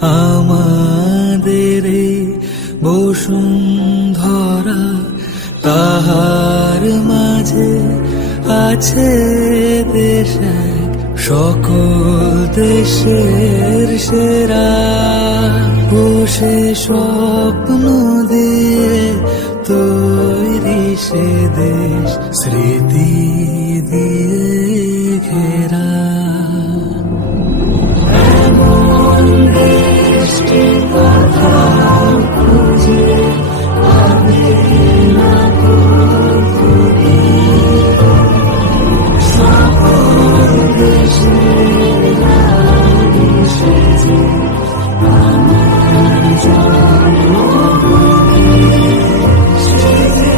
আমাদের এই বসুন্ধরা, তাহার মাঝে আছে দেশ এক, সকল দেশের সেরা। বসে স্বপ্ন দিয়ে তৈরি সে দেশ, স্মৃতি দিয়ে ঘেরা। এমন দেশটি কোথাও খুঁজে পাবে না তুমি, সকল দেশের নারী সেজে আমার জন্মভূমি, সেজে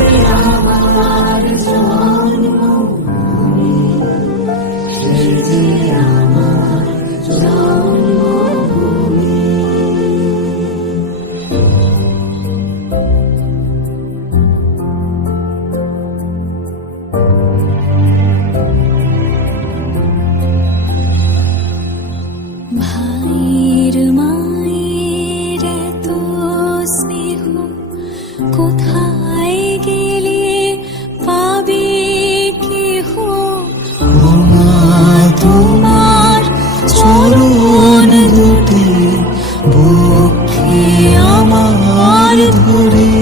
আমার জন্মভূমি, সেজে আমার জন্মভূমি। ভাইয়ের মায়ের এত স্নেহ কোথায় গেলে পাবে কেহ? তোমার চরণ দুটি বুকে আমার ধরে,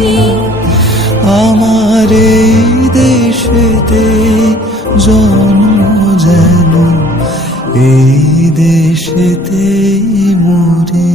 আমার এই দেশেতে জন্ম যেন এই দেশেতেই মরে।